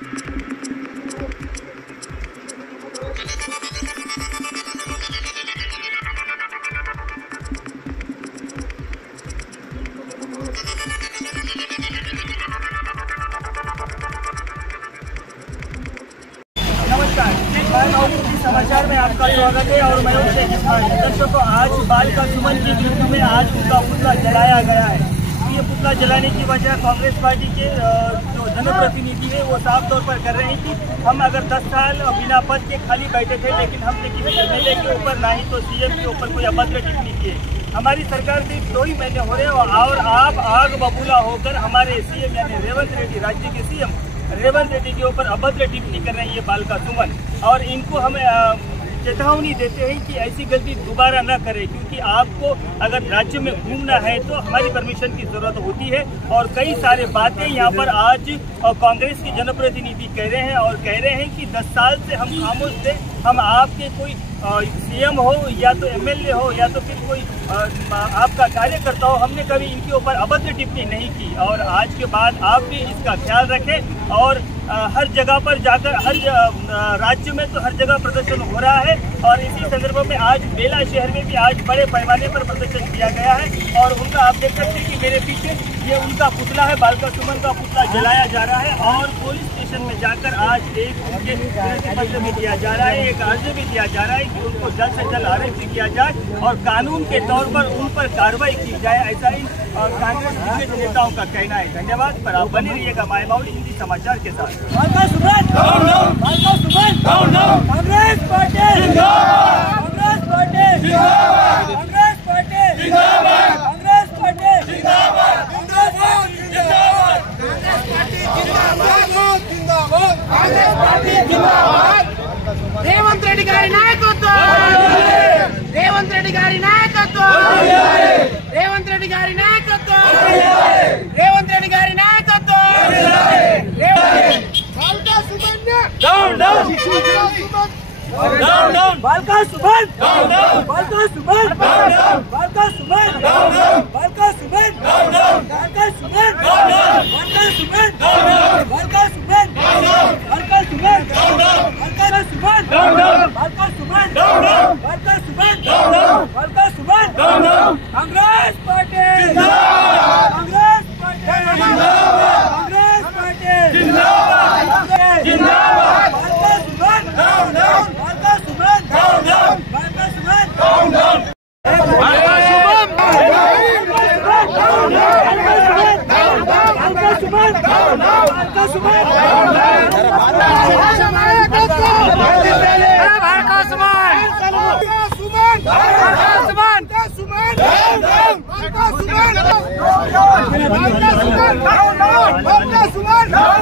समाचार में आपका स्वागत है और मैं दर्शकों आज बालिका सुमन की मृत्यु में आज उनका पुतला जलाया गया है। ये पुतला जलाने की वजह कांग्रेस पार्टी के जो जनप्रतिनिधि है वो साफ तौर पर कर रहे हैं कि हम अगर 10 साल बिना पद के खाली बैठे थे, लेकिन हमने किसी एमएलए के ऊपर ना ही तो सीएम के ऊपर कोई अभद्र टिप्पणी की है। हमारी सरकार से 2 ही महीने हो रहे हैं और आप आग बबूला होकर हमारे सीएम यानी रेवंत रेड्डी, राज्य के सीएम रेवंत रेड्डी के ऊपर अभद्र टिप्पणी कर रहे हैं ये बालिका सुमन, और इनको हमें चेतावनी देते हैं कि ऐसी गलती दोबारा न करें, क्योंकि आपको अगर राज्य में घूमना है तो हमारी परमिशन की जरूरत होती है। और कई सारे बातें यहाँ पर आज कांग्रेस के जनप्रतिनिधि कह रहे हैं और कह रहे हैं कि 10 साल से हम खामोश थे, हम आपके कोई सीएम हो या तो एमएलए हो या तो फिर कोई आपका कार्यकर्ता हो, हमने कभी इनके ऊपर अभद्र टिप्पणी नहीं की। और आज के बाद आप भी इसका ख्याल रखें और हर जगह पर जाकर हर राज्य में तो हर जगह प्रदर्शन हो रहा है और इसी संदर्भ में आज बेला शहर में भी आज बड़े पैमाने पर प्रदर्शन किया गया है। और उनका आप देख सकते हैं कि मेरे पीछे ये उनका पुतला है, बालिका सुमन का पुतला जलाया जा रहा है और पुलिस स्टेशन में जाकर आज एक उनके पत्र भी दिया जा रहा है, एक अर्ज भी दिया जा रहा है कि उनको जल्द से जल्द अरेस्ट किया जाए और कानून के तौर पर उन पर कार्रवाई की जाए, ऐसा ही कांग्रेस के नेताओं का कहना है। धन्यवाद। पर आप बने रहिएगा माय माउली हिंदी समाचार के साथ। Congress party Congress party Congress party Congress party Congress party Revanth Reddy गारी नायकत्వం, रेवंत रेड्डी गारी नायकत्వం, रेवंत रेड्डी गारी नायकत्వం, रेवंत रेड्डी गारी नायकत्వం, बालिका सुमन डाउन डाउन डाउन डाउन बालिका सुमन डाउन डाउन बालिका सुमन डाउन डाउन बालिका सुमन डाउन डाउन बालिका सुमन डाउन डाउन बालिका सुमन डाउन डाउन बालिका सुमन डाउन डाउन बालिका सुमन डाउन डाउन बालिका सुमन डाउन डाउन बालिका सुमन डाउन डाउन बालिका सुमन डाउन डाउन बालिका सुमन डाउन डाउन बालिका सुमन डाउन डाउन कांग्रेस पार्टी जिंदाबाद, कांग्रेस पार्टी जिंदाबाद, कांग्रेस पार्टी जिंदाबाद जिंदाबाद, बालिका सुमन डाउन डाउन बालिका सुमन डाउन डाउन बालिका सुमन डाउन डाउन बालिका सुमन बालिका सुमन डाउन डाउन बालिका सुमन डाउन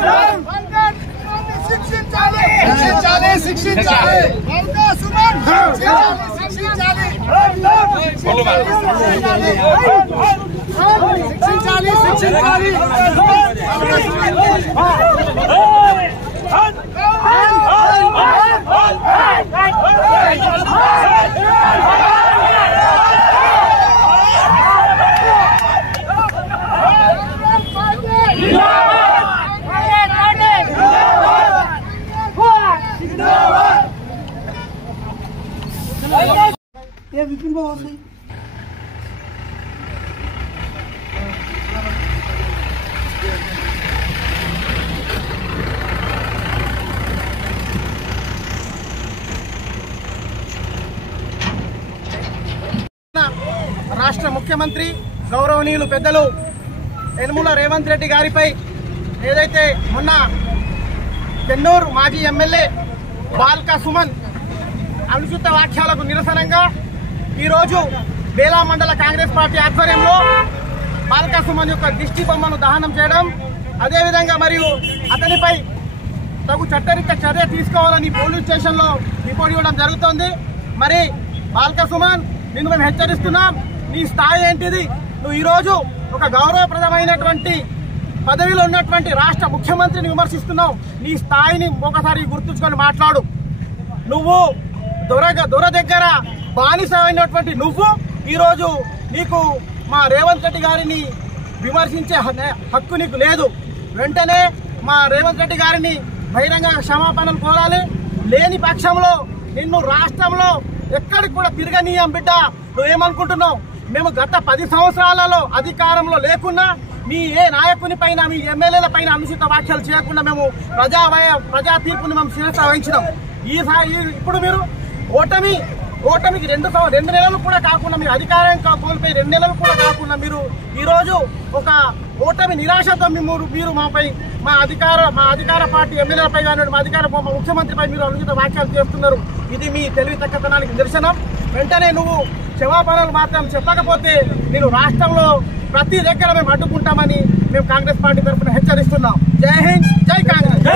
ये विपिन बहुत सही రాష్ట్ర ముఖ్యమంత్రి గౌరవనీయులు పెద్దలు యనమల రేవంత్ రెడ్డి గారిపై ఏదైతే మొన్న చెన్నూరు మాజీ ఎమ్మెల్యే బాలికా సుమన్ అనుచిత వ్యాఖ్యలకు నిరసనగా ఈరోజు బేలా మండల కాంగ్రెస్ పార్టీ ఆధ్వర్యంలో బాలికా సుమన్ యొక్క దిష్టి బొమ్మను దహనం చేయడం, అదేవిధంగా మరియు అతనిపై తగు చట్టరీత్యా చర్య తీసుకోవాలని పోలీస్ స్టేషన్లో రిపోర్ట్ ఇవ్వడం జరుగుతోంది. మరి బాలికా సుమన్, నిన్ను మేము హెచ్చరిస్తున్నాం, నీ స్థాయి ఏంటిది? నువ్వు ఈరోజు ఒక గౌరవప్రదమైనటువంటి పదవిలో ఉన్నటువంటి రాష్ట్ర ముఖ్యమంత్రిని విమర్శిస్తున్నావు. నీ స్థాయిని ఒకసారి గుర్తుంచుకొని మాట్లాడు. నువ్వు దొర దగ్గర బానిస అయినటువంటి నువ్వు ఈరోజు నీకు మా రేవంత్ రెడ్డి గారిని విమర్శించే హక్కు నీకు లేదు. వెంటనే మా రేవంత్ రెడ్డి గారిని బహిరంగ క్షమాపణలు కోరాలి. లేని పక్షంలో నిన్ను రాష్ట్రంలో ఎక్కడికి కూడా తిరగనీయం బిడ్డ. నువ్వేమనుకుంటున్నావు? మేము గత 10 సంవత్సరాలలో అధికారంలో లేకున్నా మీ ఏ నాయకుని పైన మీ ఎమ్మెల్యేల పైన అనుచిత వ్యాఖ్యలు చేయకుండా మేము ప్రజా తీర్పుని మేము శిరస వహించినాం. ఇప్పుడు మీరు ఓటమికి 2 నెలలు కూడా కాకుండా మీరు అధికారం కోల్పోయి 2 నెలలు కూడా కాకుండా మీరు ఈరోజు ఒక ఓటమి నిరాశతో మీరు మాపై మా అధికార పార్టీ ఎమ్మెల్యేలపై కానీ మా ముఖ్యమంత్రిపై మీరు అనుచిత వ్యాఖ్యలు చేస్తున్నారు. ఇది మీ తెలివి తక్కువతనానికి నిదర్శనం. వెంటనే నువ్వు క్షమాపణలు మాత్రం చెప్పకపోతే నేను రాష్ట్రంలో ప్రతి దగ్గర మేము అడ్డుకుంటామని మేము కాంగ్రెస్ పార్టీ తరఫున హెచ్చరిస్తున్నాం. జై హింద్, జై కాంగ్రెస్.